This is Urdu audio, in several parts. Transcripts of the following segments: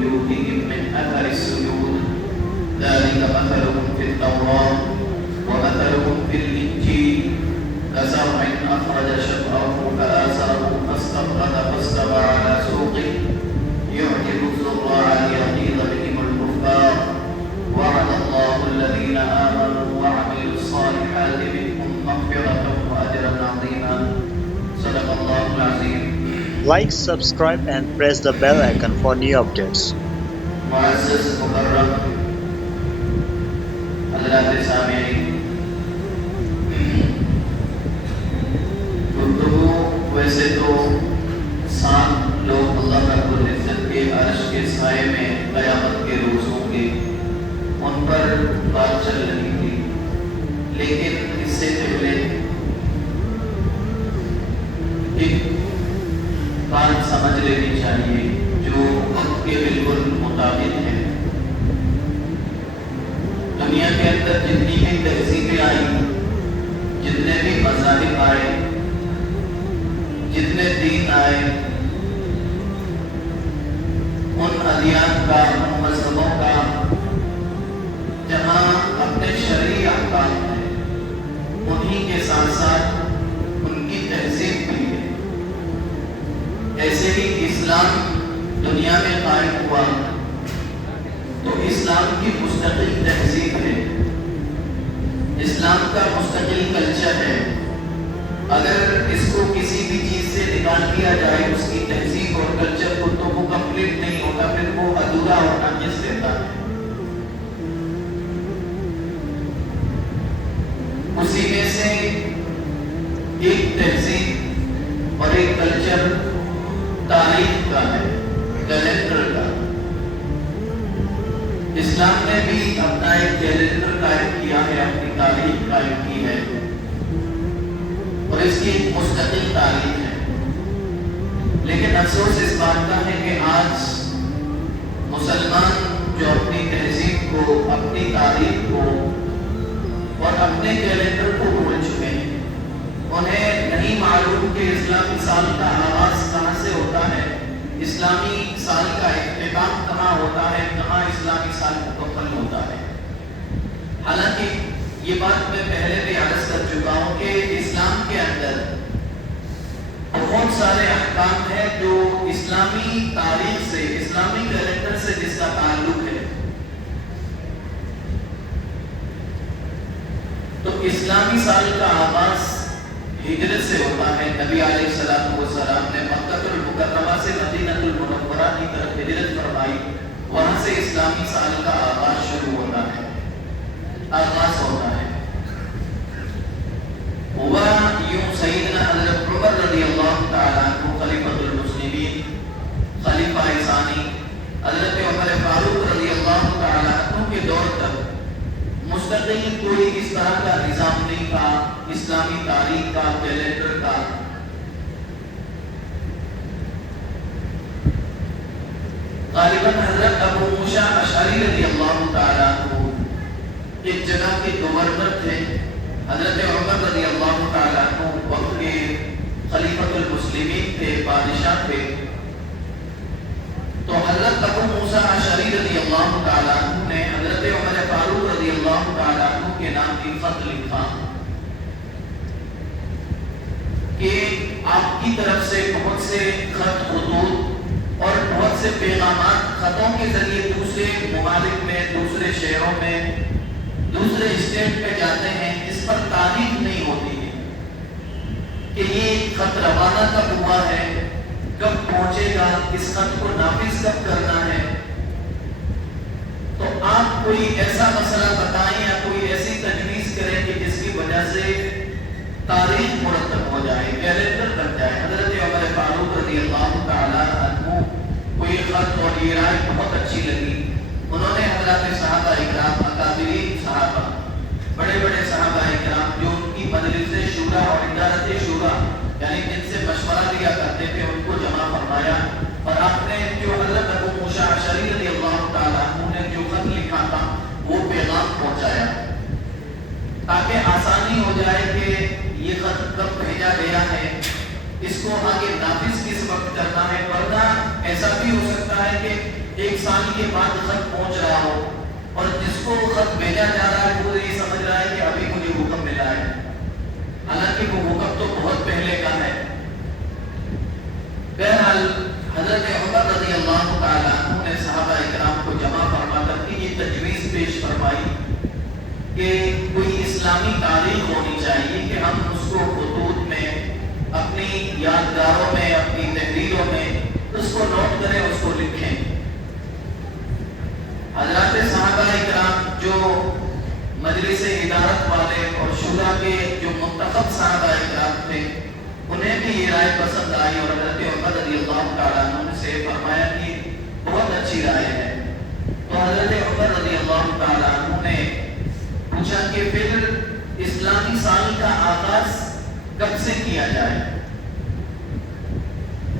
وجوههم من أثر السجود ذلك مثلهم في التوراة ومثلهم في الإنجيل كزرع أخرج شطأه فآزره فاستغلظ فاستوى على سوقه يعجب الزراع ليغيظ بهم الكفار وعد الله الذين آمنوا وعملوا الصالحات منهم مغفرة وأجرا عظيما صدق الله العظيم. Like, subscribe and press the bell icon for new updates. معزز مکرم حضرات سامعین، گفتگو ویسے تو 7 لوگ اللہ رب العزت کے عرش کے سائے میں قیامت کے روز ہوں گے، ان پر بات چل رہی تھی، لیکن اس سے پہلے ایک بات سمجھ لینی چاہیے جو وقت کے بالکل مطابق ہے۔ دنیا کے اندر جتنی بھی تہذیبیں آئی، جتنے بھی مذاہب آئے، جتنے دین آئے، ان ادیان کا، ان مذہبوں کا جہاں اپنے شرعی احکام ہیں، انہی کے ساتھ ساتھ ان کی تہذیب بھی ہے۔ ایسے ہی اسلام دنیا میں قائم ہوا تو اسلام کی مستقل تہذیب ہے، اسلام کا مستقل کلچر ہے۔ اگر اس کو کسی بھی چیز سے نکال دیا جائے اس کی تہذیب اور کلچر کو، تو وہ کمپلیٹ نہیں ہوتا، پھر وہ ادھورا اور ناقص رہتا ہے۔ اسی میں سے ایک تہذیب اور ایک کلچر تاریخ کا ہے، کیلنڈر کا۔ اسلام نے بھی اپنا ایک کیلنڈر قائم کیا ہے، اپنی تاریخ قائم کی ہے، اور اس کی ایک مستقل تاریخ ہے۔ لیکن افسوس اس بات کا ہے کہ آج مسلمان جو اپنی تہذیب کو، اپنی تاریخ کو اور اپنے کیلنڈر کو بھول چکے ہیں۔ انہیں نہیں معلوم کہ اسلامی سال کا آغاز کہاں سے ہوتا ہے، اسلامی سال کا اختتام کہاں ہوتا ہے، کہاں اسلامی سال مکمل ہوتا ہے۔ حالانکہ یہ بات میں پہلے بھی عرض کر چکا ہوں کہ اسلام کے اندر بہت سارے احکام ہیں جو اسلامی تاریخ سے، اسلامی کیلنڈر سے جس کا تعلق ہے۔ تو اسلامی سال کا آغاز ہجرت سے ہوتا ہے۔ نبی علیہ السلام نے مکہ المکرمہ سے مدینہ المنورہ کی طرف ہجرت فرمائی، وہاں سے اسلامی سال کا آغاز شروع ہوتا ہے، آغاز ہوتا ہے۔ ہوا یوں سیدنا حضرت عمر رضی اللہ تعالیٰ عنہ خلیفۃ المسلمین، خلیفہ ثانی حضرت عمر فاروق رضی اللہ تعالیٰ عنہ کے دور تک مستقل کوئی اس طرح کا نظام نہیں تھا، اسلامی تاریخ کا، کیلنڈر کا۔ غالباً حضرت ابو موسیٰ اشعری رضی اللہ تعالیٰ عنہ ایک جگہ کے گورنر تھے، حضرت عمر رضی اللہ تعالیٰ عنہ وقت کے خلیفۃ المسلمین تھے، بادشاہ تھے۔ تو حضرت ابو موسیٰ اشعری رضی اللہ تعالیٰ عنہ نے حضرت عمر فاروق رضی اللہ تعالیٰ عنہ کے نام کی خط لکھا کہ آپ کی طرف سے بہت سے خط، خطوط اور بہت سے پیغامات خطوں کے ذریعے دوسرے ممالک میں، دوسرے شہروں میں، دوسرے اسٹیٹ پہ جاتے ہیں، اس پر تاریخ نہیں ہوتی ہے کہ یہ خط روانہ کب ہوا ہے، کب پہنچے گا، اس خط کو نافذ کب کرنا ہے۔ تو آپ کوئی ایسا مسئلہ بتائیں یا کوئی ایسی تجویز کریں کہ جس کی وجہ سے تاریخ مرتب ہو جائے، کیلنڈر بن جائے۔ حضرت عمر فاروق رضی اللہ تعالیٰ عنہ کو یہ خط اور یہ رائے بہت اچھی لگی۔ انہوں نے حضرات صحابہ اکرام، اکابرین صحابہ، بڑے بڑے صحابہ اکرام جو ان کی مجلس شورا اور ادارت شورا یعنی جن سے مشورہ لیا کرتے تھے، ان کو جمع فرمایا، اور آپ نے جو حضرت ابو موسیٰ اشعری رضی اللہ تعالیٰ عنہ نے جو خط لکھا تھا وہ پیغام پہنچایا، تاکہ آسانی ہو جائے کہ یہ خط کب بھیجا گیا ہے، اس کو آگے نافذ کس وقت کرنا ہے۔ ورنہ ایسا بھی ہو سکتا ہے کہ ایک سال کے بعد خط پہنچ رہا ہو اور جس کو خط بھیجا جا رہا ہے وہ یہ سمجھ رہا ہے کہ ابھی مجھے حکم ملا ہے، حالانکہ وہ حکم تو بہت پہلے کا ہے۔ بہرحال حضرت عمر رضی اللہ تعالیٰ عنہ نے صحابہ اکرام کو جمع فرما کر کے یہ تجویز پیش فرمائی کہ کوئی اسلامی تاریخ ہونی چاہیے کہ ہم اس کو خطوط میں، اپنی یادگاروں میں، اپنی تحریروں میں اس کو نوٹ کریں، اس کو لکھیں۔ حضرات صحابہ اکرام جو مجلس ادارت والے اور شورا کے جو منتخب صحابہ اکرام تھے، انہیں بھی یہ رائے پسند آئی اور حضرت عمر رضی اللہ تعالیٰ عنہ سے فرمایا کہ بہت اچھی رائے ہے۔ تو حضرت عمر رضی اللہ تعالیٰ عنہ نے پوچھا کہ پھر اسلامی سال کا آغاز کب سے کیا جائے؟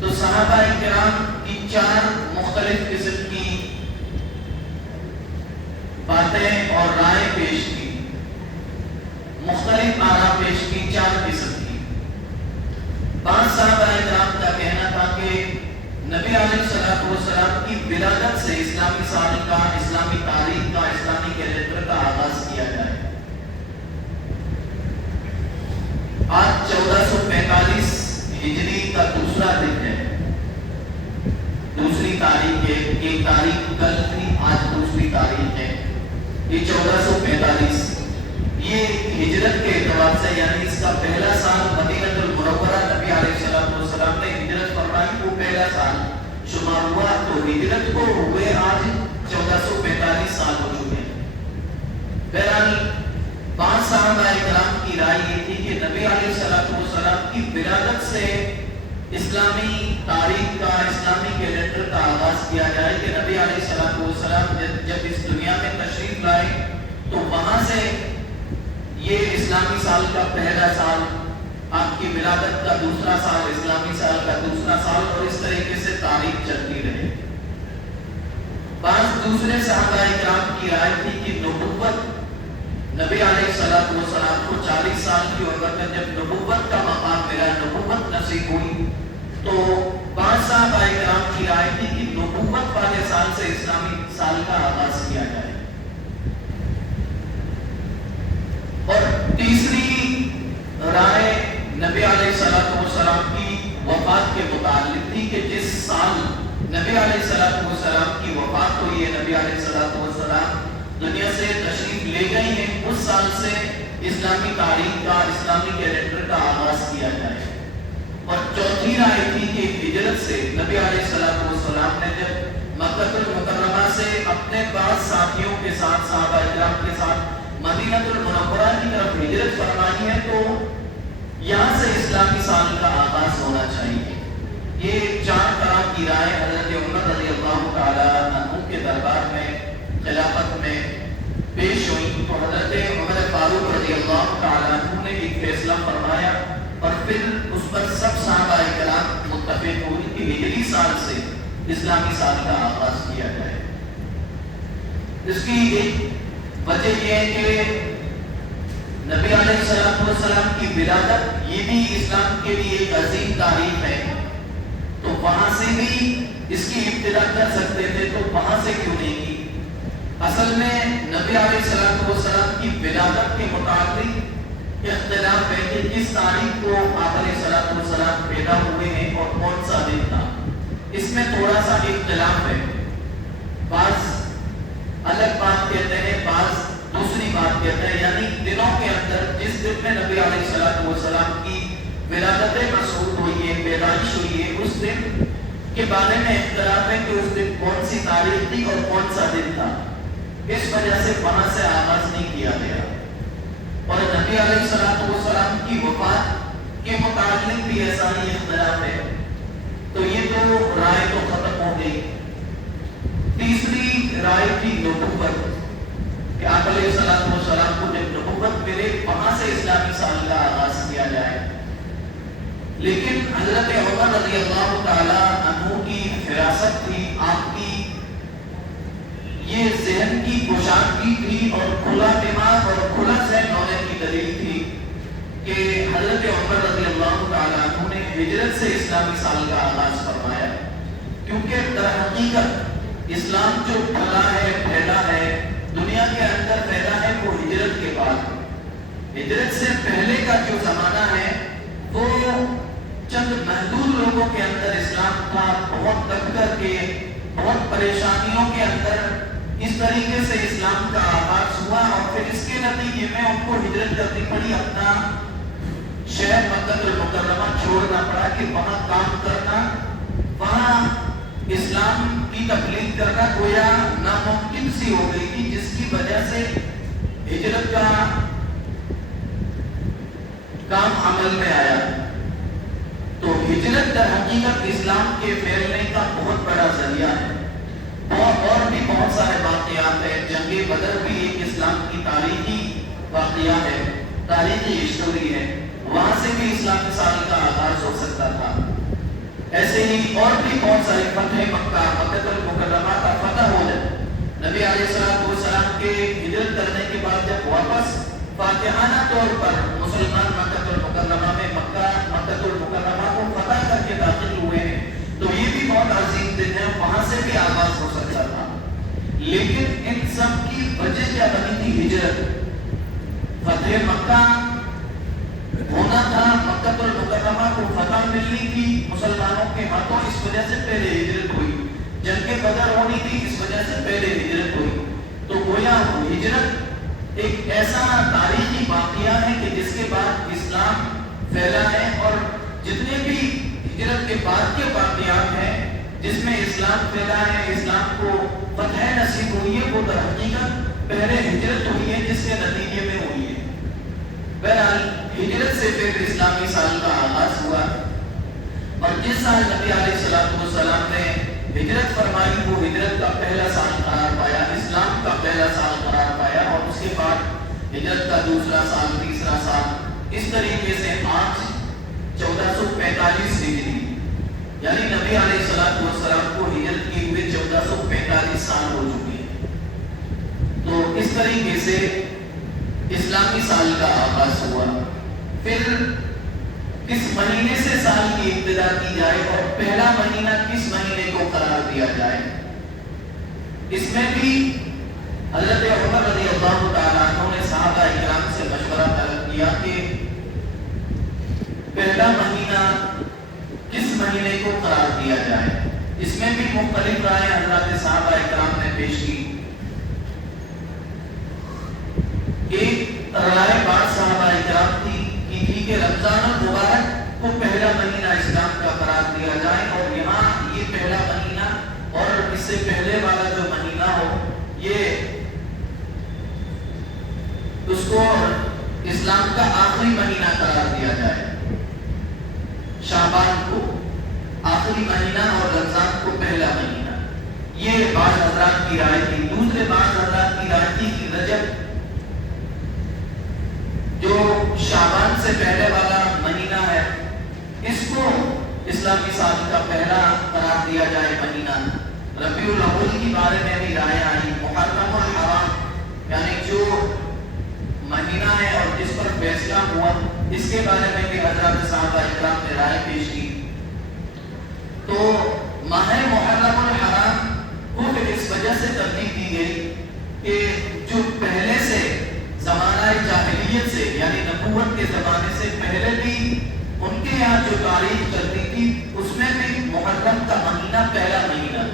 تو صحابہ کرام کی 4 مختلف قسم کی باتیں اور رائے پیش کی، مختلف آراء پیش کی، 4 قسم کی۔ 5 صحابہ کرام کا کہنا تھا کہ نبی علیہ السلام کی ولادت سے اسلامی سال کا، اسلامی تاریخ کا، اسلامی کیلنڈر کا آغاز کیا جائے۔ آج 1445 ہجری کا دوسرا دن ہے، دوسری تاریخ ہے، ایک تاریخ کل تھی، آج دوسری تاریخ ہے، یہ 1445 یہ ہجرت کے اعتبار سے، یعنی اس کا پہلا سال مدینہ المنورہ نبی علیہ السلام نے ہجرت فرمائی، وہ پہلا سال شمار ہوا۔ تو ہجرت کو ہوئے آج 1445 سال ہو چکے ہیں۔ بہرحال 5 صحابہ اکرام کی رائے یہ تھی کہ نبی علیہ السلام کی ولادت سے اسلامی تاریخ کا، اسلامی کیلنڈر کا آغاز کیا جائے، کہ نبی علیہ السلام جب اس دنیا میں تشریف لائے تو وہاں سے یہ اسلامی سال کا پہلا سال، آپ کی ولادت کا دوسرا سال، اسلامی سال کا دوسرا سال، اور اس طریقے سے تاریخ چلتی رہے۔ 5 دوسرے صحابہ اکرام کی رائے تھی کہ نبوت، نبی علیہ السلام کو 40 سال کی عمر میں جب نبوت کا مقام ملا، نبوت نصیب ہوئی، تو 5 صحابہ اکرام کی رائے تھی کہ نبوت والے سال سے اسلامی سال کا آغاز کیا جائے۔ اور تیسری رائے نبی علیہ السلام کی وفات کے متعلق تھی کہ جس سال نبی علیہ السلام کی وفات ہوئی ہے، نبی علیہ السلام دنیا سے تشریف لے گئی ہیں، اس سال سے اسلامی تاریخ کا، اسلامی کیلنڈر کا آغاز کیا جائے۔ اور چوتھی رائے تھی کہ ہجرت سے نبی علیہ السلام نے جب مکہ المکرمہ سے اپنے بعض ساتھیوں کے ساتھ، صحابہ اکرام کے ساتھ مدینہ المنورہ کی طرف ہجرت فرمانی ہے، تو یہاں سے اسلامی سال کا آغاز ہونا چاہیے۔ یہ 4 طرح کی رائے حضرت عمر رضی اللہ تعالیٰ عنہ کے دربار میں، خلافت میں پیش ہوئی۔ تو حضرت عمر فاروق رضی اللہ تعالیٰ عنہ نے ایک فیصلہ فرمایا اور پھر اس پر سب صحابہ کرام متفق ہوئے کہ ہجری سال سے اسلامی سال کا آغاز کیا جائے۔ اس کی ایک وجہ یہ ہے کہ نبی علیہ السلام کی ولادت یہ بھی اسلام کے لیے ایک عظیم تاریخ ہے، تو وہاں سے بھی اس کی ابتدا کر سکتے تھے، تو وہاں سے کیوں نہیں کی؟ اصل میں نبی علیہ السلام کی ولادت کے متعلق اختلاف ہے کہ کس تاریخ کو آپ علیہ السلام پیدا ہوئے ہیں اور کون سا دن تھا، اس میں تھوڑا سا اختلاف ہے۔ بعض الگ بات کہتے ہیں، بعض دوسری بات کہتے ہیں، یعنی دنوں کے اندر جس دن میں نبی علیہ السلام کی ولادت مسعود ہوئی ہے، پیدائش ہوئی ہے، اس دن کے بارے میں اختلاف ہے کہ اس دن کون سی تاریخ تھی اور کون سا دن تھا، اس وجہ سے وہاں سے آغاز نہیں کیا گیا۔ اور نبی علیہ السلام کی وفات کے متعلق بھی ایسا ہی اختلاف ہے، تو یہ تو رائے تو ختم ہو گئی۔ تیسری رائے تھی نبوت، کہ آپ علیہ السلام کو جب نبوت ملے وہاں سے اسلامی سال کا آغاز کیا جائے۔ لیکن حضرت عمر رضی اللہ تعالی عنہ کی فراست تھی، آپ کی یہ ذہن کی کشادگی تھی اور کھلا دماغ اور کھلا ذہن ہونے کی دلیل تھی کہ حضرت عمر رضی اللہ تعالی عنہ نے ہجرت سے اسلامی سال کا آغاز فرمایا، کیونکہ در حقیقت اسلام جو پھلا ہے پھیلا ہے دنیا کے اندر پھیلا ہے وہ ہجرت کے بعد. ہجرت سے پہلے کا جو زمانہ ہے وہ چند محدود لوگوں کے اندر اسلام تھا. بہت دب کر کے بہت پریشانیوں کے اندر اس طریقے سے اسلام کا آغاز ہوا اور پھر اس کے نتیجے میں ان کو ہجرت کرنی پڑی. اپنا شہر مکہ المکرمہ چھوڑنا پڑا کہ وہاں کام کرنا, وہاں اسلام کی تبلیغ کرنا گویا ناممکن سی ہو گئی تھی, جس کی وجہ سے ہجرت کا کام عمل میں آیا. تو ہجرت در حقیقت اسلام کے پھیلنے کا بہت بڑا ذریعہ ہے. اور بھی بہت سارے واقعات ہیں. جنگ بدر بھی ایک اسلام کی تاریخی واقعہ ہے, تاریخی ہسٹوری ہے. وہاں سے بھی اسلامی سال کا آغاز ہو سکتا تھا. ایسے ہی اور بھی بہت سارے فتح مکہ, مکہ المکرمہ کا فتح ہو جائے. نبی علیہ السلام کے ہجرت کرنے کے بعد جب واپس فاتحانہ طور پر مسلمان مکہ المکرمہ میں مکہ المکرمہ کو فتح کر کے داخل ہوئے ہیں تو یہ بھی بہت عظیم دن ہے. وہاں سے بھی آغاز ہو سکتا تھا, لیکن ان سب کی وجہ کیا بنی تھی؟ ہجرت. فتح مکہ ہونا تھا, مکہ المکرمہ کو فتح ملنی تھی مسلمانوں کے ہاتھوں, اس وجہ سے پہلے ہجرت ہوئی. جنگ بدر ہونی تھی, اس وجہ سے پہلے ہجرت ہوئی. تو گویا ہجرت ایک ایسا تاریخی واقعہ ہے کہ جس کے بعد اسلام پھیلا ہے, اور جتنے بھی ہجرت کے بعد کے واقعات ہیں جس میں اسلام پھیلا ہے, اسلام کو فتح نصیب ہوئی ہے, وہ در حقیقت پہلے ہجرت ہوئی ہے جس کے نتیجے میں ہوئی ہے. بہرحال ہجرت سے پھر اسلامی سال کا آغاز ہوا, اور جس سال نبی علیہ السلام نے ہجرت فرمائی وہ ہجرت کا پہلا سال قرار پایا, اسلام کا پہلا سال قرار پایا. اور اس کے بعد ہجرت کا دوسرا سال, تیسرا سال, اس طریقے سے آج 1445 ہجری, یعنی نبی علیہ السلام کو ہجرت کی ہوئے 1445 سال ہو چکے ہیں. تو اس طریقے سے اسلامی سال کا آغاز ہوا. پھر کس مہینے سے سال کی ابتدا کی جائے اور پہلا مہینہ کس مہینے کو قرار دیا جائے, اس میں بھی حضرت عمر رضی اللہ تعالیٰ عنہ نے صحابہ اکرام سے مشورہ طلب کیا کہ پہلا مہینہ کس مہینے کو قرار دیا جائے. اس میں بھی مختلف رائے حضرات صحابہ اکرام نے پیش کی. ایک رائے بعض صحابہ اکرام کی تھی کہ رمضان المبارک کو پہلا مہینہ اسلام کا قرار دیا جائے, اور یہاں یہ پہلا مہینہ اور اس سے پہلے والا جو مہینہ ہو یہ اس کو اسلام کا آخری مہینہ قرار دیا جائے. شعبان کو آخری مہینہ اور رمضان کو پہلا مہینہ, یہ بعض حضرات کی رائے تھی. دوسرے بعض حضرات کی رائے تھی کہ رجب جو شعبان سے پہلے والا مہینہ ہے اس کو اسلامی سال کا پہلا قرار دیا جائے مہینہ. ربیع الاول کے بارے میں بھی رائے آئی. محرم الحرام یعنی جو مہینہ ہے اور جس پر فیصلہ ہوا اس کے بارے میں بھی حضرات صحابہ اکرام نے رائے پیش کی. تو ماہ محرم الحرام کو پھر اس وجہ سے ترتیب دی گئی کہ جو پہلے سے زمانہ جاہلیت سے یعنی نبوت کے زمانے سے پہلے بھی ان کے یہاں جو تاریخ چلتی تھی اس میں بھی محرم کا مہینہ پہلا مہینہ.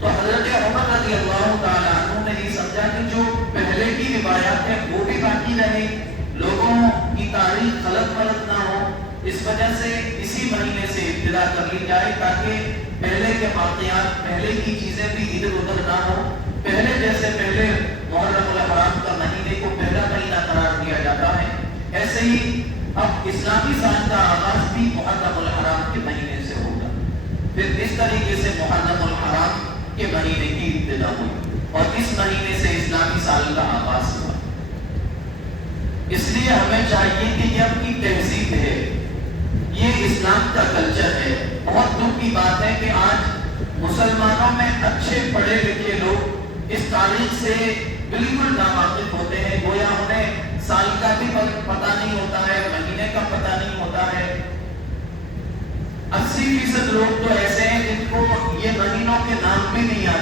تو حضرت عمر رضی اللہ تعالیٰ عنہ نے یہ سمجھا کہ جو پہلے کی روایات ہیں وہ بھی باقی رہے, لوگوں کی تاریخ غلط ملت نہ ہو, اس وجہ سے اسی مہینے سے ابتدا کر لی جائے تاکہ پہلے کے واقعات, پہلے کی چیزیں بھی ادھر ادھر نہ ہو. پہلے جیسے پہلے محرم الحرام کا مہینے کو پہلا مہینہ قرار دیا جاتا ہے, ایسے ہی اب اسلامی سال کا آغاز بھی محرم الحرام کے مہینے سے ہوگا. پھر اس طریقے سے محرم الحرام کے مہینے کی ابتدا ہوئی اور اس مہینے سے اسلامی سال کا آغاز ہوا. اس لیے ہمیں چاہیے کہ یہ اپنی تہذیب ہے, یہ اسلام کا کلچر ہے. بہت دکھ کی بات ہے کہ آج مسلمانوں میں اچھے پڑھے لکھے لوگ اس تاریخ سے بالکل ناواقف ہوتے ہیں, گویا انہیں سال کا بھی پتہ نہیں ہوتا ہے, مہینے کا پتہ نہیں ہوتا ہے. 80% لوگ تو ایسے ہیں جن کو یہ مہینوں کے نام بھی نہیں آتے.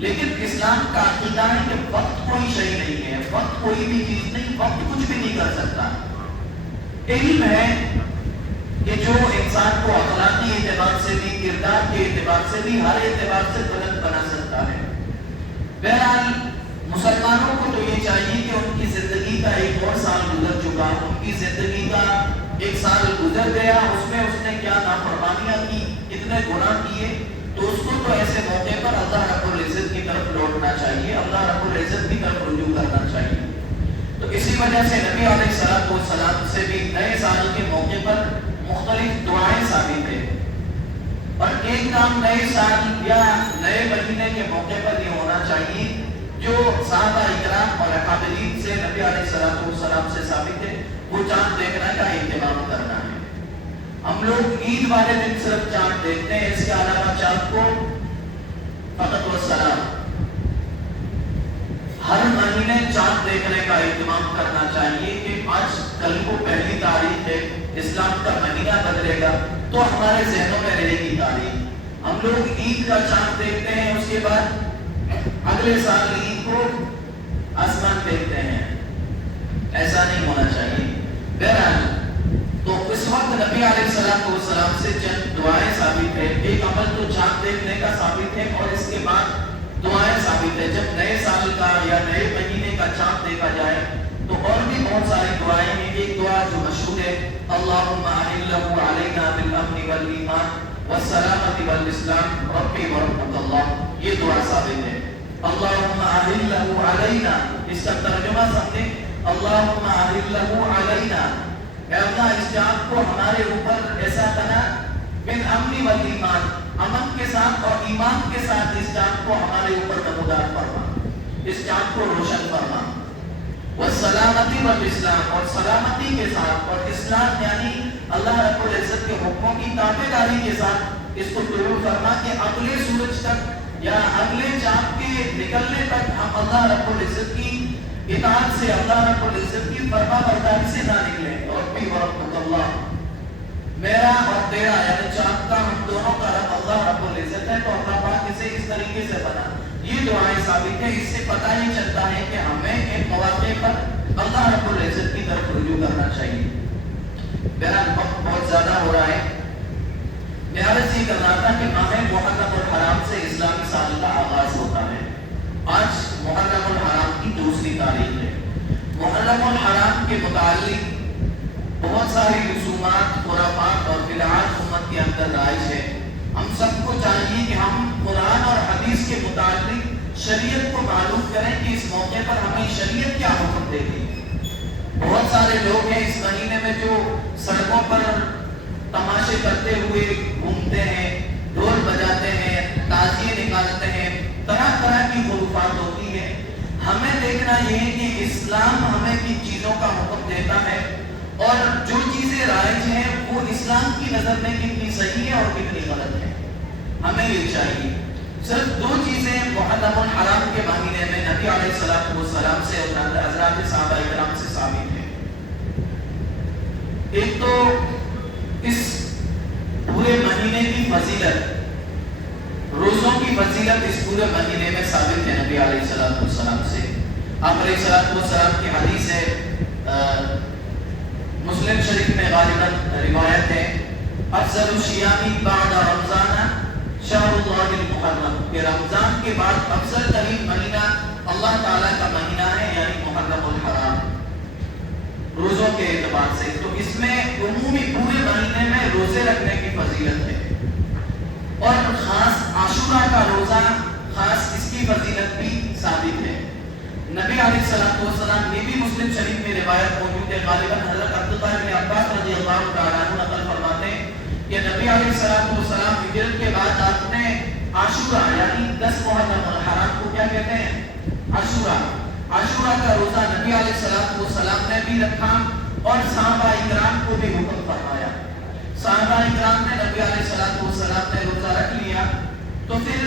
لیکن اسلام کا عقیدہ ہے کہ وقت کوئی شے نہیں ہے، وقت کوئی بھی چیز نہیں، وقت کچھ بھی نہیں کر سکتا۔ علم ہے کہ جو انسان کو اخلاقی اعتبار سے بھی، کردار کے اعتبار سے بھی، ہر اعتبار سے بلند بنا سکتا ہے۔ بہرحال مسلمانوں کو تو یہ چاہیے کہ ان کی زندگی کا ایک اور سال گزر چکا، ان کی زندگی کا ایک سال گزر گیا، اس میں اس نے کیا نافرمانیاں کی، کتنے گناہ کیے، تو اس کو تو ایسے موقع پر اللہ رب العزت کی طرف لوٹنا چاہیے، اللہ رب العزت کی طرف رجوع کرنا چاہیے۔ تو اسی وجہ سے نبی علیہ السلام سے بھی نئے سال کے موقع پر مختلف دعائیں ثابت ہیں، اور ایک کام نئے سال یا نئے مہینے کے موقع پر یہ ہونا چاہیے جو صحابہ اکرام اور اکابرین سے نبی علیہ السلام سے ثابت ہے، وہ چاند دیکھنے کا اہتمام کرنا ہے۔ ہم لوگ عید والے دن صرف چاند دیکھتے ہیں، اس کے علاوہ چاند کو فقط والسلام ہر مہینے چاند دیکھنے کا اہتمام کرنا چاہیے کہ آج کل کو پہلی تاریخ ہے، اسلام کا مہینہ بدلے گا تو ہمارے ذہنوں میں رہے گی تاریخ۔ ہم لوگ عید کا چاند دیکھتے ہیں، اس کے بعد اگلے سال عید کو آسمان دیکھتے ہیں، ایسا نہیں ہونا چاہیے۔ بہرحال تو اس وقت نبی علیہ السلام سے چند دعائیں ثابت ہے، ایک عمل تو چاند دیکھنے کا ثابت ہے، اور اس کے بعد دعائیں ثابت ہے۔ جب نئے سال کا یا نئے مہینے کا چاند دیکھا جائے تو اور بھی بہت ساری دعائیں ہیں۔ ایک دعا جو مشہور ہے، اللہم احلہ علینا بالامن والایمان والسلامۃ والاسلام ربی ورحمۃ اللہ، یہ دعا ثابت ہے۔ اللہم احلہ علینا، اس کا ترجمہ سمجھیں، اللہم احلہ علینا، اے اللہ اس چاند کو ہمارے اوپر ایسا بنا بالامن والایمان، امن کے ساتھ اور ایمان کے ساتھ اس چاند کو ہمارے اوپر نمودار فرما، اس چاند کو روشن فرما، والسلامتی والاسلام، اور سلامتی کے ساتھ، اور اسلام یعنی اللہ رب العزت کے حکموں کی تابع داری کے ساتھ اس کو طلوع فرما کہ اگلے سورج تک یا اگلے چاند کے نکلنے تک ہم اللہ رب العزت کی اطاعت سے، اللہ رب العزت کی فرما برداری سے نہ نکلیں۔ اور بھی ورحمۃ اللہ، میرا اور تیرا یعنی چاند کا ہم دونوں کا رب اللہ رب العزت ہے، تو اللہ پاک اسے اس طریقے سے بنا۔ یہ دعائیں ثابت ہے، اس سے پتہ یہ چلتا ہے کہ ہمیں ایک مواقع پر اللہ رب العزت کی طرف رجوع کرنا چاہیے۔ بہرحال وقت بہت زیادہ ہو رہا ہے، میں عرض یہ کر رہا تھا کہ ماہ محرم الحرام سے اسلامی سال کا آغاز ہوتا ہے۔ آج محرم الحرام کی دوسری تاریخ ہے۔ محرم الحرام کے متعلق بہت ساری رسومات، خرافات اور بدعات امت کے اندر رائج ہے۔ ہم سب کو چاہیے کہ ہم قرآن اور حدیث کے متعلق شریعت کو معلوم کریں کہ اس موقع پر ہمیں شریعت کیا حکم دیتی ہے۔ بہت سارے لوگ ہیں اس مہینے میں جو سڑکوں پر تماشے کرتے ہوئے گھومتے ہیں، ڈھول بجاتے ہیں، تازیے نکالتے ہیں، طرح طرح کی خرافات ہوتی ہے۔ ہمیں دیکھنا یہ ہے کہ اسلام ہمیں کن چیزوں کا حکم دیتا ہے، اور جو چیزیں رائج ہیں وہ اسلام کی نظر میں کتنی صحیح ہے اور کتنی غلط ہے، ہمیں یہ چاہیے۔ صرف دو چیزیں محرم الحرام کے مہینے میں نبی علیہ السلام سے اور حضرات صحابہ کرام سے ثابت ہے۔ ایک تو اس پورے مہینے کی فضیلت، روزوں کی فضیلت اس پورے مہینے میں ثابت ہے نبی علیہ السلام سے۔ آپ علیہ السلام کی حدیث ہے، مسلم شریف میں غالباً روایت ہے، افضل الصیام بعد رمضان شہر اللہ المحرم، کہ رمضان کے بعد افضل ترین مہینہ اللہ تعالیٰ کا مہینہ ہے، یعنی محرم الحرام، روزوں کے اعتبار سے۔ تو اس میں عمومی پورے مہینے میں روزے رکھنے کی فضیلت ہے، اور خاص عاشورہ کا روزہ، خاص اس کی فضیلت بھی ثابت ہے۔ نبی علیہ السلام، یہ بھی مسلم شریف میں روایت موجود ہے، غالباً حضرت عبداللہ بن عباس رضی اللہ تعالیٰ عنہ نقل فرماتے ہیں کہ نبی علیہ السلام ہجرت کے بعد آپ نے عاشورہ یعنی 10 محرم الحرام کو کیا کہتے ہیں؟ عاشورہ کا روزہ نبی علیہ السلام نے بھی رکھا، اور صحابہ اکرام کو بھی حکم فرمایا۔ صحابہ اکرام نے نبی علیہ السلام نے روزہ رکھ لیا، تو پھر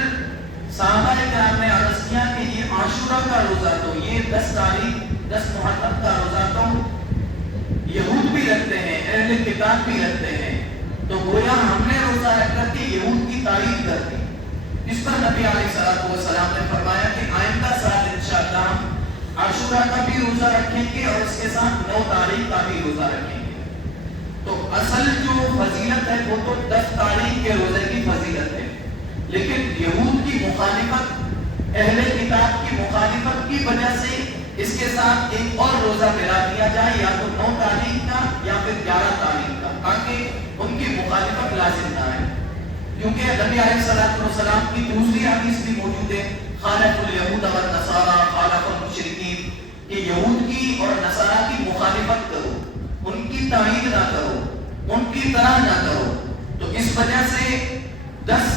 صحابہ اکرام نے عرض کیا کہ یہ عاشورہ کا روزہ، تو یہ 10 تاریخ 10 محرم کا روزہ تو یہود بھی رکھتے ہیں، اہل کتاب بھی رکھتے ہیں، تو گویا ہم نے روزہ رکھ کر کے یہود کی تعریف کر دی۔ جس پر نبی علیہ السلام نے فرمایا کہ آئندہ سال انشاءاللہ ہم عاشورہ کا بھی روزہ رکھیں گے اور اس کے ساتھ 9 تاریخ کا بھی روزہ رکھیں گے. تو اصل جو فضیلت ہے وہ تو 10 تاریخ کے روزے کی فضیلت ہے، لیکن یہود کی مخالفت، اہل کتاب کی مخالفت کی وجہ سے اس کے ساتھ ایک اور روزہ ملا دیا جائے، یا تو 9 تاریخ کا یا پھر 11 تاریخ کا، تاکہ ان کی مخالفت لازم نہ ہے. کیونکہ نبی علیہ السلام کی دوسری حدیث بھی موجود ہے، خالف الیہود والنصارى خالف المشرکین، کہ یہود کی اور نصارہ کی مخالفت کرو، ان کی تائید نہ کرو، ان کی طرح نہ کرو. تو اس وجہ سے 10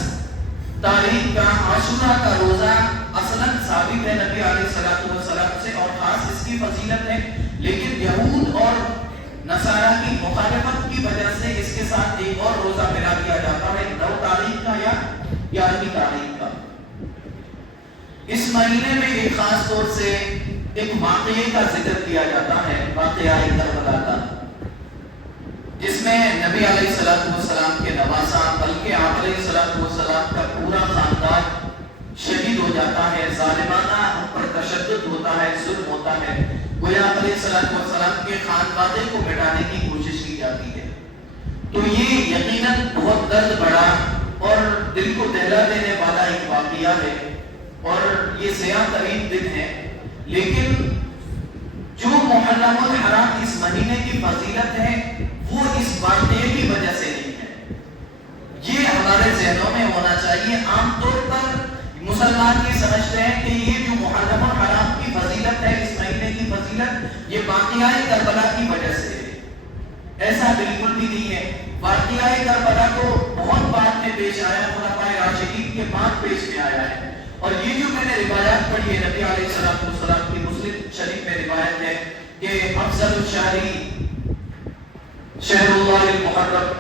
تاریخ کا عاشورہ کا روزہ اصلاً ثابت ہے نبی علیہ السلام سے اور خاص اس کی فضیلت ہے، لیکن یہود اور نصارہ کی مخالفت کی وجہ سے اس کے ساتھ ایک اور روزہ ملا دیا جاتا ہے 9 تاریخ کا یا 11 تاریخ کا. اس مہینے میں ایک خاص طور سے ایک واقعے کا ذکر کیا جاتا ہے، واقعہ کربلا کا، جس میں نبی علیہ السلام کے نواسہ بلکہ آپ علیہ السلام کا پورا خاندان شہید ہو جاتا ہے، ظالمانہ ان پر تشدد ہوتا ہے، ظلم ہوتا ہے، گویا علیہ السلام کے خاندان کو مٹانے کی کوشش کی جاتی ہے. تو یہ یقیناً بہت درد بڑا اور دل کو دہلا دینے والا ایک واقعہ ہے اور یہ سیاہ ترین دن ہے. لیکن جو محرم الحرام اس مہینے کی فضیلت ہے وہ اس واقعے کی وجہ سے نہیں ہے. یہ ہمارے ذہنوں میں ہونا چاہیے. عام طور پر مسلمان یہ سمجھتے ہیں کہ یہ جو محرم الحرام کی فضیلت ہے، اس مہینے کی فضیلت، یہ واقعہ کربلا کی وجہ سے ہے. ایسا بالکل بھی نہیں ہے. واقعہ کربلا کو بہت بعد میں پیش آیا، خلفائے راشدین کے بعد پیش میں آیا ہے. اور یہ جو میں نے روایات پڑھی ہے، نبی علیہ السلام کی مسلم شریف میں روایت ہے کہ افضل الشہری شہر اللہ المحرم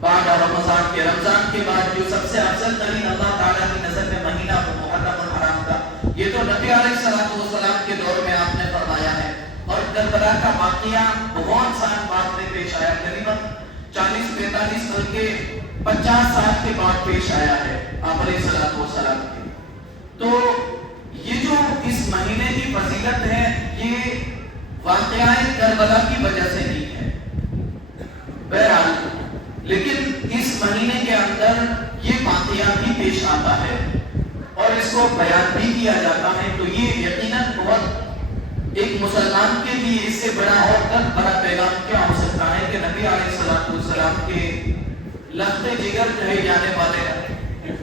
بعد رمضان کے، رمضان کے بعد جو سب سے افضل ترین اللہ تعالیٰ کی نظر میں مہینہ وہ محرم الحرام کا. یہ تو نبی علیہ السلام کے دور میں آپ نے فرمایا ہے. اور کربلا کا واقعہ بہت سال بعد میں پیش آیا، تقریباً 40-45 بلکہ 50 سال کے بعد پیش آیا ہے آپ علیہ السلام کے. تو یہ جو اس مہینے کی فضیلت ہے یہ واقعہ کربلا کی وجہ سے نہیں ہے. بہرحال لیکن اس مہینے کے اندر یہ واقعہ بھی پیش آتا ہے اور اس کو بیان بھی کیا جاتا ہے. تو یہ یقیناً بہت ایک مسلمان کے لیے اس سے بڑا اور درد بڑا پیغام کیا ہو سکتا ہے کہ نبی علیہ السلام کے لخت جگر کہے جانے والے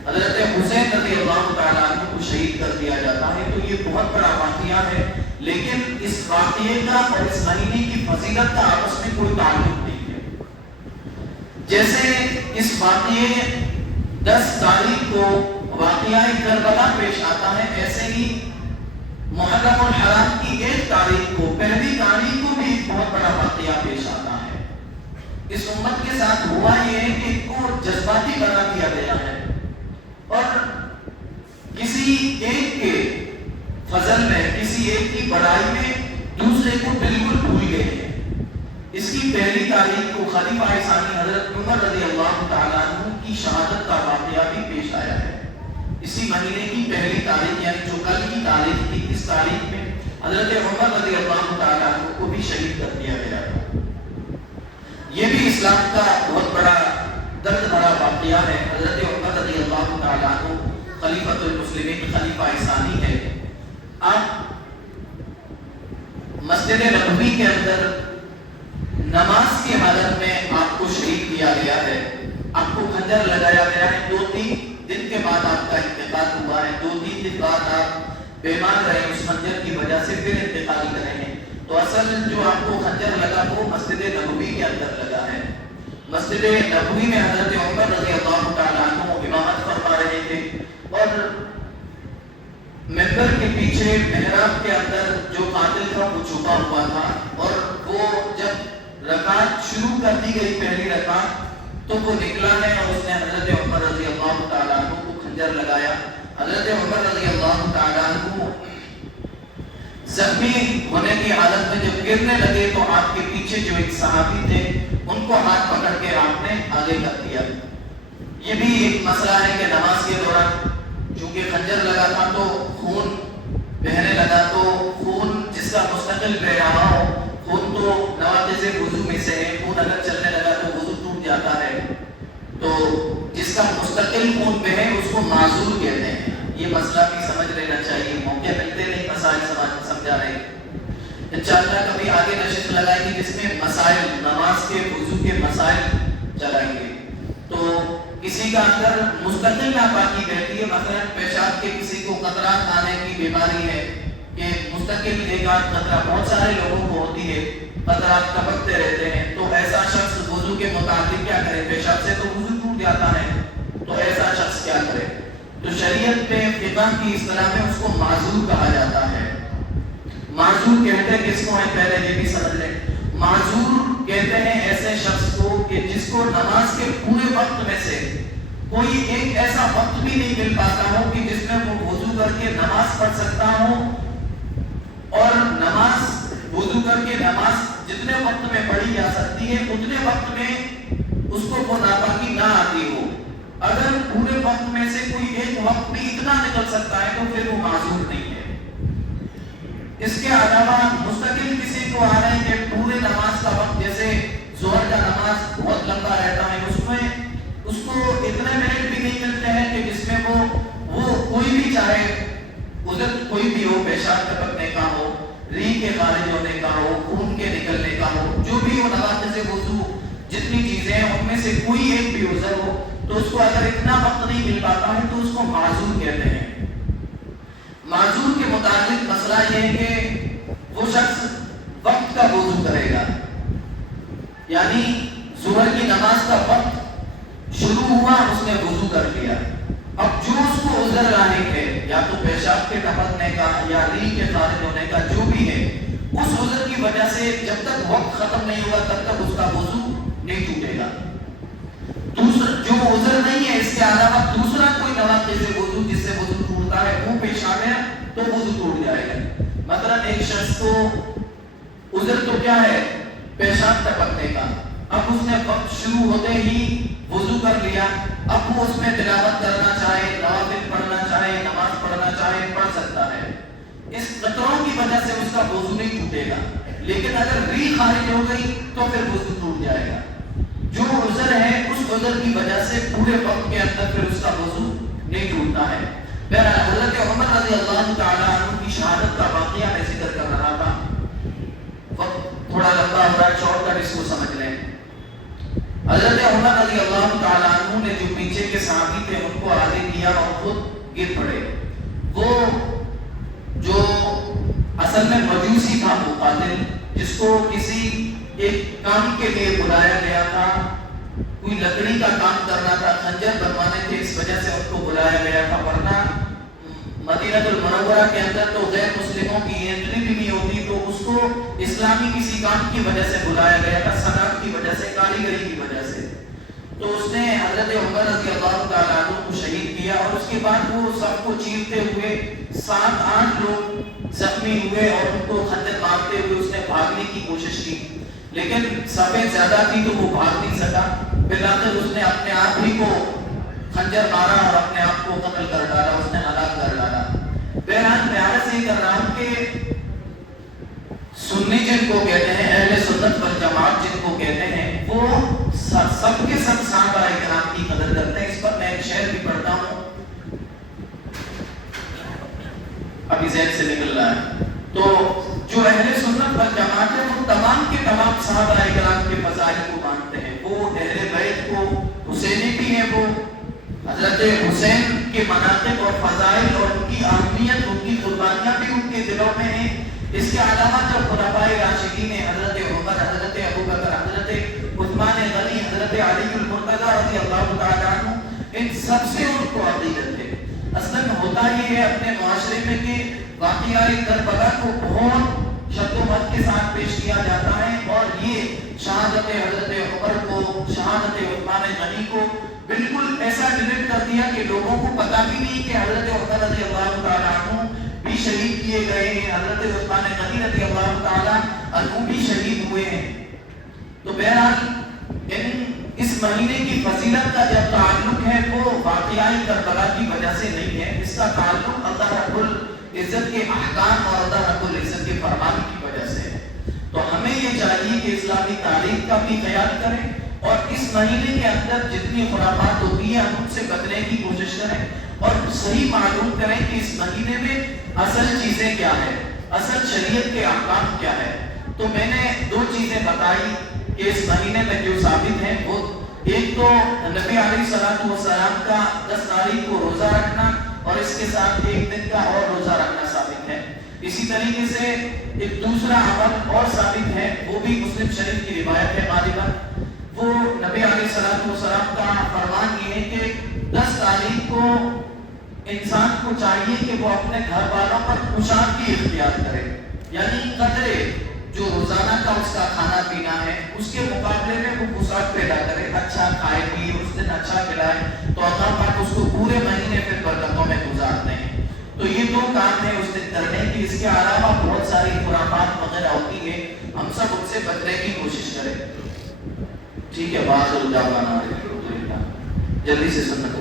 حضرت حسین رضی اللہ تعالیٰ عنہ کو شہید کر دیا جاتا ہے. تو یہ بہت بڑا واقعہ ہے، لیکن اس واقعے کا اور اس مہینے کی فضیلت کا آپس میں کوئی تعلق نہیں ہے. جیسے اس واقعے 10 تاریخ کو واقعہ کربلا پیش آتا ہے، ایسے ہی محرم الحرام کی 1 تاریخ کو، پہلی تاریخ کو بھی ایک بہت بڑا واقعہ پیش آتا ہے. اس امت کے ساتھ ہوا یہ ہے کہ ان کو جذباتی بنا دیا گیا ہے اور کسی ایک کے فضل میں، کسی ایک کی بڑائی میں دوسرے کو بالکل بھول گئے ہیں. اس کی پہلی تاریخ کو خلیفہ ثانی حضرت عمر رضی اللہ تعالیٰ عنہ کی شہادت کا واقعہ بھی پیش آیا ہے. اسی مہینے کی پہلی تاریخ یعنی جو کل کی تاریخ تھی، اس تاریخ میں حضرت عمر رضی اللہ تعالیٰ عنہ کو بھی شہید کر دیا گیا تھا. یہ بھی اسلام کا بہت بڑا درد بھرا واقعہ ہے. حضرت عمر رضی اللہ تعالیٰ عنہ خلیفۃ المسلمین، خلیفہ ثانی ہے. آپ مسجد نبوی کے اندر نماز کی حالت میں آپ کو شہید کیا گیا ہے، آپ کو خنجر لگایا گیا ہے. 2-3 دن کے بعد آپ کا انتقال ہوا ہے. 2-3 دن بعد آپ بیمار رہے، اس خنجر کی وجہ سے پھر انتقال کرے ہیں. تو اصل جو آپ کو خنجر لگا وہ مسجد نبوی کے اندر لگا ہے. مسجد نبوی میں حضرت عمر رضی اللہ تعالیٰ عنہ امامت فرما رہے تھے اور ممبر کے پیچھے محراب کے اندر جو قاتل تھا وہ چھپا ہوا تھا. اور وہ جب رکعت شروع کر دی گئی، پہلی رکعت، تو وہ نکلا ہے اور اس نے حضرت عمر رضی اللہ تعالیٰ عنہ کو خنجر لگایا. حضرت عمر رضی اللہ تعالیٰ عنہ زخمی ہونے کی حالت میں جب گرنے لگے تو آپ کے پیچھے جو ایک صحابی تھے ان کو ہاتھ پکڑ کے آپ نے آگے کر دیا. یہ بھی ایک مسئلہ ہے کہ نماز کے دوران چونکہ خنجر لگا تھا تو خون بہنے لگا، تو خون جس کا مستقل بہ رہا ہو، خون تو نواقض وضو میں سے ہے، خون اگر چلنے لگا تو وضو ٹوٹ جاتا ہے، تو جس کا مستقل خون بہے اس کو معذور کہتے ہیں۔ یہ مسئلہ بھی سمجھ لینا چاہیے، موقع ملتے نہیں مسائل سمجھا رہے۔ انشاءاللہ کبھی آگے نشست لگائیں گے جس میں مسائل نماز کے وضو کے مسائل چلائیں گے۔ تو کسی کا اندر مستقل ناپاکی بہتی ہے، مثلا پیشاب کے کسی کو قطرات آنے کی بیماری ہے کہ مستقل ایک آدھ قطرہ، بہت سارے لوگوں کو ہوتی ہے، قطرات ٹپکتے رہتے ہیں، تو ایسا شخص وضو کے متعلق کیا کرے؟ پیشاب سے تو وضو ٹوٹ جاتا ہے، تو ایسا شخص کیا کرے؟ تو شریعت میں فقہ کی اصطلاح میں اس کو معذور کہا جاتا ہے۔ معذور کہتے ہیں کس کو ہے؟ پہلے یہ بھی سمجھ لیں، معذور کہتے ہیں ایسے شخص کو کہ جس کو نماز کے پورے وقت میں سے کوئی ایک ایسا وقت بھی نہیں مل پاتا ہو کہ جس میں وہ وضو کر کے نماز پڑھ سکتا ہو، اور نماز وضو کر کے نماز جتنے وقت میں پڑھی جا سکتی ہے اتنے وقت میں اس کو وہ ناپاکی نہ آتی ہو۔ اگر پورے وقت میں سے کوئی ایک وقت بھی اتنا نکل سکتا ہے تو پھر وہ معذور نہیں ہے۔ اس کے علاوہ مستقل کسی کو آ رہے ہیں کہ پورے نماز کا وقت، جیسے ظہر کا نماز بہت لمبا رہتا ہے، اس میں اس کو اتنے منٹ بھی نہیں ملتے ہیں کہ جس میں وہ کوئی بھی چاہے عذر کوئی بھی ہو، پیشاب ٹپکنے کا ہو، ریح کے خارج ہونے کا ہو، خون کے نکلنے کا ہو، جو بھی ہو، نواقض وضو جتنی چیزیں ہیں ان میں سے کوئی ایک بھی عذر ہو، تو اس کو اگر اتنا وقت نہیں مل پاتا ہے تو اس کو معذور کہتے ہیں۔ معذور کے متعلق مسئلہ یہ ہے کہ وہ شخص وقت کا وضو کرے گا، یعنی ظہر کی نماز کا وقت شروع ہوا، اس نے وضو کر لیا، اب جو اس کو عذر لاحق ہے، یا تو پیشاب کے ٹپکنے کا یا ریح کے خارج ہونے کا، جو بھی ہے، اس عذر کی وجہ سے جب تک وقت ختم نہیں ہوا تب تک اس کا وضو نہیں ٹوٹے گا۔ دوسرا جو عذر نہیں ہے، اس کے علاوہ دوسرا کوئی نواقض وضو جس سے وضو ٹوٹتا ہے وہ پیش آ گیا تو وضو ٹوٹ جائے گا۔ مثلا ایک شخص کو عذر تو کیا ہے؟ پیشاب ٹپکنے کا، اب اس نے وقت شروع ہوتے ہی وضو کر لیا، اب وہ اس میں تلاوت کرنا چاہے، نوافل پڑھنا چاہے، نماز پڑھنا چاہے، پڑھ سکتا ہے، اس قطروں کی وجہ سے اس کا وضو نہیں ٹوٹے گا۔ لیکن اگر ریح خارج ہو گئی تو پھر وضو ٹوٹ جائے گا۔ جو عذر ہے اس عذر کی وجہ سے پورے وقت کے اندر پھر اس کا وضو نہیں ٹوٹتا ہے۔ بہرحال حضرت عمر رضی اللہ تعالیٰ عنہ کی شہادت کا واقعہ میں ذکر کر رہا تھا، وقت تھوڑا لمبا ہو رہا ہے، شارٹ کٹ اس کو سمجھ لیں۔ حضرت عمر رضی اللہ تعالیٰ عنہ نے جو پیچھے کے صحابی تھے ان کو آگے کیا اور خود گر پڑے۔ وہ جو اصل میں مجوسی تھا، وہ قاتل جس کو کسی ایک کام کے لیے بلایا گیا تھا، کوئی لکڑی کا کام کرنا تھا، خنجر بنوانے تھے، اس وجہ سے ان کو بلایا گیا تھا، ورنہ مدینہ المنورہ کے اندر تو غیر مسلموں کی انٹری بھی نہیں ہوتی، تو اس کو اسلامی کسی کام کی وجہ سے بلایا گیا تھا، صنعت کی وجہ سے، کاریگری کی وجہ سے۔ تو اس نے حضرت عمر رضی اللہ تعالیٰ عنہ کو شہید کیا، اور اس کے بعد وہ سب کو چیرتے ہوئے 7-8 لوگ زخمی ہوئے اور ان کو خنجر مارتے ہوئے اس نے بھاگنے کی کوشش کی، لیکن صفیں زیادہ تھی تو وہ بھاگ نہیں سکا، بالآخر اس نے اپنے آپ ہی کو خنجر مارا اور اپنے آپ کو قتل کر ڈالا، اس نے ہلاک کر ڈالا۔ بہرحال میں عرض یہ کر رہا ہوں کہ سنی جن کو کہتے ہیں، اہل سنت والجماعت جن کو کہتے ہیں، وہ سب کے سب صحابہ کرام کی قدر کرتے ہیں۔ اس پر میں ایک شعر بھی پڑھتا ہوں، ابھی ذہن سے نکل رہا ہے۔ تو جو اہل سنت والجماعت ہے وہ تمام کے تمام صحابہ کرام کے فضائل کو مانتے ہیں، وہ اہل بیت کو، حسینی بھی ہیں، وہ حضرت حسین کے مناقب اور فضائل اور ان کی اہمیت، ان کی قربانیاں بھی ان کے دلوں میں ہیں۔ اس کے علاوہ جو خلفائے راشدین ہیں، حضرت عمر، حضرت ابوبکر، حضرت عثمان غنی، حضرت علی المرتضیٰ رضی اللہ تعالیٰ عنہ، ان سب سے ان کو عقیدت ہے۔ اصل میں ہوتا یہ ہے اپنے معاشرے میں کہ واقعہ کربلا کو بہت شد و مت کے ساتھ پیش کیا جاتا ہے، اور یہ شہادت حضرت عمر کو، شہادت عثمان غنی کو بالکل ایسا ڈیلیٹ کر دیا کہ لوگوں کو پتہ بھی نہیں کہ حضرت عمر رضی اللہ تعالیٰ عنہ بھی شہید کیے گئے ہیں، حضرت عثمان غنی رضی اللہ تعالیٰ عنہ بھی شہید ہوئے ہیں۔ تو بہرحال اس مہینے کی فضیلت کا جب تعلق ہے وہ واقعہ کربلا کی وجہ سے نہیں ہے، اس کا کا تعلق اللہ رب العزت کے احکام اور اللہ رب العزت کے فرمان کی وجہ سے ہے. تو ہمیں یہ چاہیے کہ اسلامی تاریخ کا بھی خیال کریں اور اس مہینے کے اندر جتنی خرافات ہوتی ہیں ہم ان سے بچنے کی کوشش کریں اور صحیح معلوم کریں کہ اس مہینے میں اصل چیزیں کیا ہیں, اصل شریعت کے احکام کیا ہے. تو میں نے 2 چیزیں بتائی کہ اس مہینے میں جو ثابت ہیں, وہ ایک تو نبی علیہ الصلوۃ والسلام کا 10 تاریخ کو روزہ رکھنا اور اس کے ساتھ ایک دن کا اور روزہ رکھنا ثابت ہے. اسی طریقے سے ایک دوسرا عمل اور ثابت ہے, وہ بھی مسلم شریف کی روایت ہے غالباً. وہ نبی علیہ الصلوۃ والسلام کا فرمان یہ ہے کہ 10 تاریخ کو انسان کو چاہیے کہ وہ اپنے گھر والوں پر کشادگی اختیار کرے, یعنی قدرے جو روزانہ کا اس کا کھانا پینا ہے اس کے مقابلے میں وہ وسعت پیدا کرے, اچھا کھائے پیے, اس دن اچھا کھلائے, تو اللہ پاک اس کو پورے مہینے پھر برکتوں میں گزارتے ہیں. تو یہ 2 کام ہیں اس دن کرنے کی. اس کے علاوہ بہت ساری خرافات وغیرہ ہوتی ہیں, ہم سب ان سے بچنے کی کوشش کریں. ٹھیک ہے, بات جلدی سے سنت